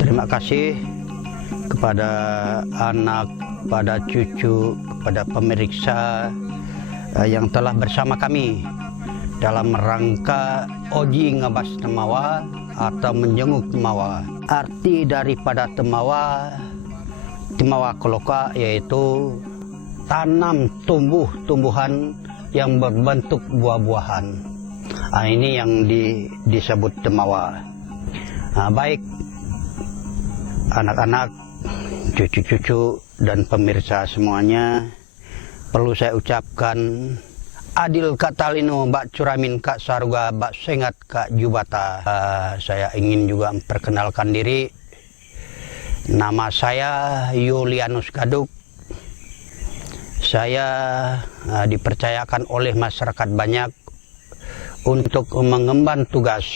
Terima kasih kepada anak, pada cucu, kepada pemirsa yang telah bersama kami dalam rangka Oji Ngebas Temawa atau menjenguk Temawa. Arti daripada Temawa Koloka yaitu tanam tumbuh-tumbuhan yang berbentuk buah-buahan. Ini yang disebut Temawa. Baik anak-anak, cucu-cucu, dan pemirsa semuanya, perlu saya ucapkan adil Kak Talino, Mbak Curamin, Kak Saruga, Mbak Sengat, Kak Jubata. Saya ingin juga memperkenalkan diri. Nama saya Yulianus Gaduk. Saya dipercayakan oleh masyarakat banyak untuk mengemban tugas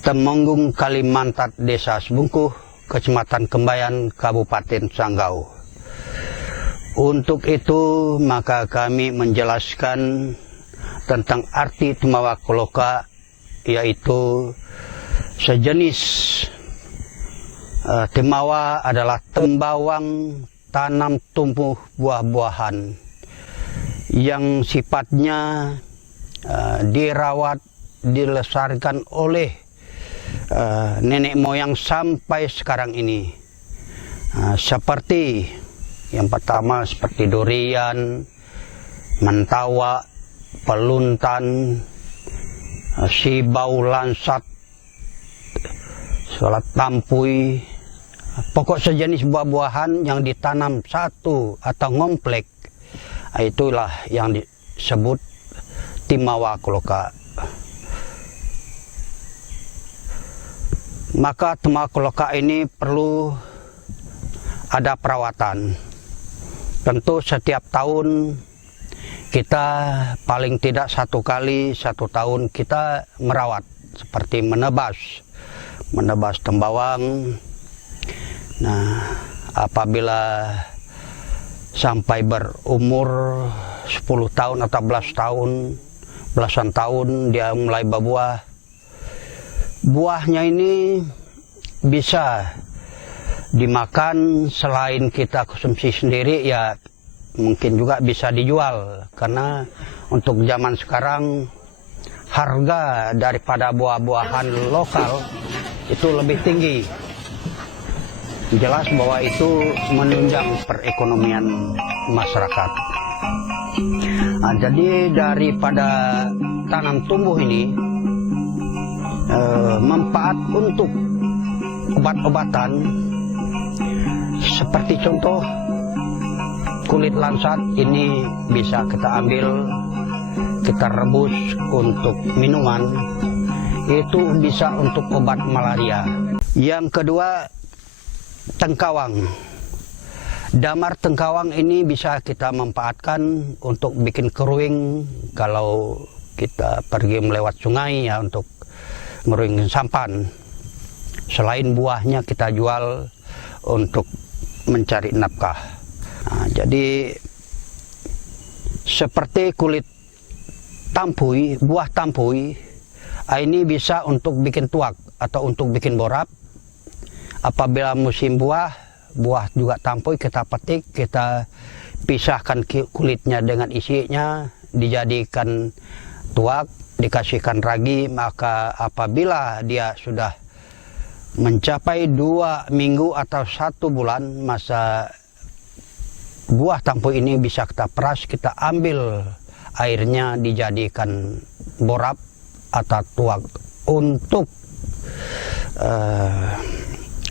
Temenggung Kalimantan, Desa Sebungkuh, Kecamatan Kembayan, Kabupaten Sanggau. Untuk itu maka kami menjelaskan tentang arti Temawa Koloka, yaitu sejenis Temawa adalah tembawang tanam tumbuh buah-buahan yang sifatnya dirawat, dilestarikan oleh nenek moyang sampai sekarang ini. Seperti yang pertama seperti durian, mentawa, peluntan, sibau, lansat, solat tampuy, pokok sejenis buah-buahan yang ditanam satu atau ngomplek, itulah yang disebut Temawa Koloka. Maka Temawa Koloka ini perlu ada perawatan. Tentu setiap tahun kita paling tidak satu tahun kita merawat, seperti menebas tembawang. Nah, apabila sampai berumur 10 tahun atau belasan tahun dia mulai berbuah. Buahnya ini bisa dimakan, selain kita konsumsi sendiri ya mungkin juga bisa dijual, karena untuk zaman sekarang harga daripada buah-buahan lokal itu lebih tinggi. Jelas bahwa itu menunjang perekonomian masyarakat. Jadi daripada tanam tumbuh ini manfaat untuk obat-obatan, seperti contoh kulit lansat ini bisa kita ambil, kita rebus untuk minuman, itu bisa untuk obat malaria. Yang kedua, tengkawang. Damar tengkawang ini bisa kita manfaatkan untuk bikin keruing kalau kita pergi melewat sungai, ya, untuk meruing sampan. Selain buahnya kita jual untuk mencari nafkah. Jadi seperti kulit tampuy, buah tampuy, ini bisa untuk bikin tuak atau untuk bikin borap. Apabila musim buah juga tampuy kita petik, kita pisahkan kulitnya dengan isinya, dijadikan tuak, dikasihkan ragi. Maka apabila dia sudah mencapai 2 minggu atau 1 bulan, masa buah tampuy ini bisa kita peras, kita ambil airnya, dijadikan borap atau tuak untuk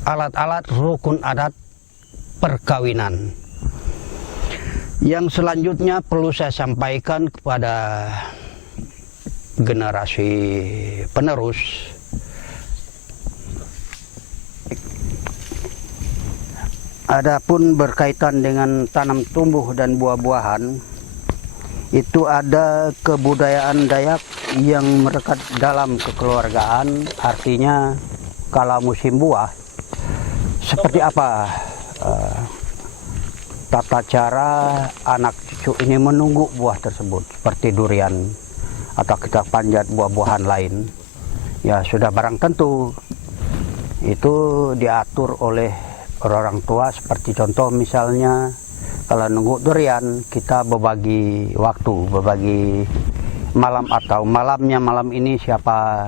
alat-alat rukun adat perkawinan. Yang selanjutnya perlu saya sampaikan kepada generasi penerus, adapun berkaitan dengan tanam tumbuh dan buah-buahan, itu ada kebudayaan Dayak yang melekat dalam kekeluargaan. Artinya kalau musim buah, seperti apa tata cara anak cucu ini menunggu buah tersebut, seperti durian atau kita panjat buah-buahan lain. Ya sudah barang tentu itu diatur oleh orang tua. Seperti contoh misalnya kalau nunggu durian, kita berbagi waktu, berbagi malam, atau malamnya malam ini siapa,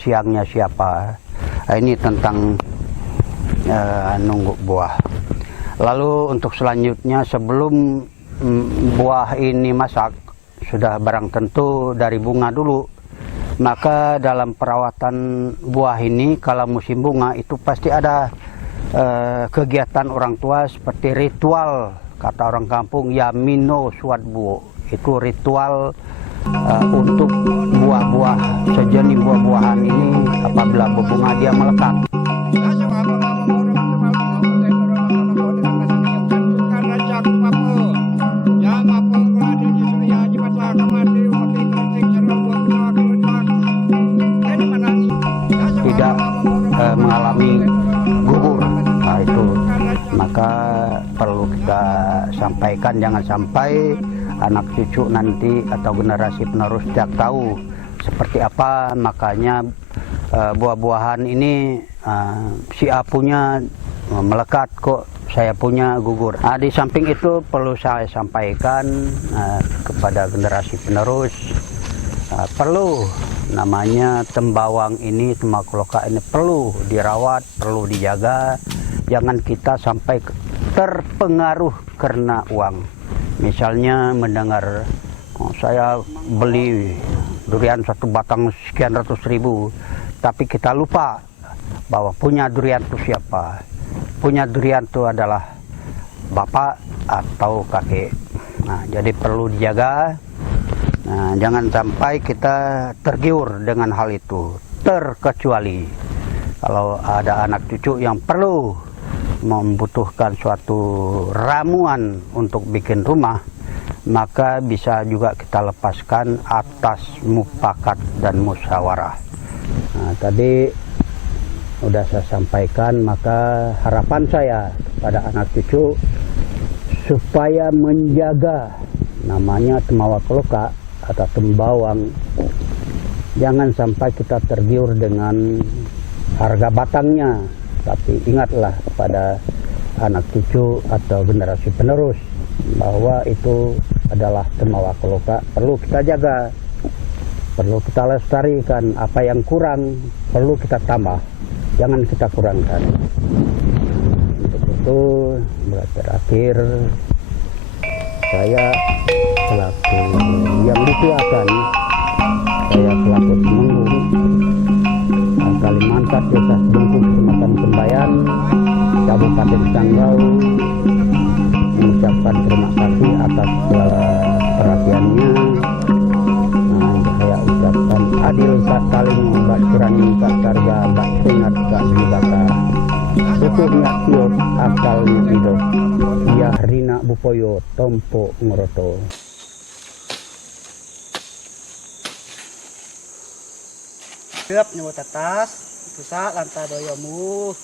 siangnya siapa. Ini tentang nunggu buah. Lalu untuk selanjutnya, sebelum buah ini masak, sudah barang tentu dari bunga dulu. Maka dalam perawatan buah ini, kalau musim bunga itu pasti ada kegiatan orang tua seperti ritual, kata orang kampung, yamino suadbu. Itu ritual untuk buah-buah sejenis buah-buahan ini apabila berbunga dia melekat. Tidak mengalami gugur. Nah, itu maka perlu kita sampaikan, jangan sampai anak cucu nanti atau generasi penerus tidak tahu seperti apa. Makanya buah-buahan ini si A punya melekat, kok saya punya gugur. Di samping itu perlu saya sampaikan kepada generasi penerus, perlu namanya tembawang ini, tembakau lokal ini perlu dirawat, perlu dijaga. Jangan kita sampai terpengaruh karena uang. Misalnya mendengar, saya beli durian satu batang sekian ratus ribu, tapi kita lupa bahwa punya durian itu siapa. Punya durian itu adalah bapak atau kakek. Nah, jadi perlu dijaga. Nah, jangan sampai kita tergiur dengan hal itu. Terkecuali kalau ada anak cucu yang perlu membutuhkan suatu ramuan untuk bikin rumah, maka bisa juga kita lepaskan atas mufakat dan musyawarah. Nah, tadi sudah saya sampaikan, maka harapan saya kepada anak cucu supaya menjaga namanya temawak loka atau tembawang. Jangan sampai kita tergiur dengan harga batangnya, tapi ingatlah kepada anak cucu atau generasi penerus bahwa itu adalah temawak loka, perlu kita jaga, perlu kita lestarikan. Apa yang kurang perlu kita tambah, jangan kita kurangkan. Untuk itu, terakhir saya selaku yang dituakan, saya selaku Temenggung Kalimantan, Desa Sedungkung, Kecamatan Sembayan, Kabupaten Sanggau, mengucapkan terima kasih atas perhatiannya. Saya ucapkan adil tak saling mbak curani kak karga mbak sengat kak dibaka tuturnya tiop akalnya hidup ya rina bupoyo tompo ngoroto. Siap nyebut atas, pusat lantai doyomu.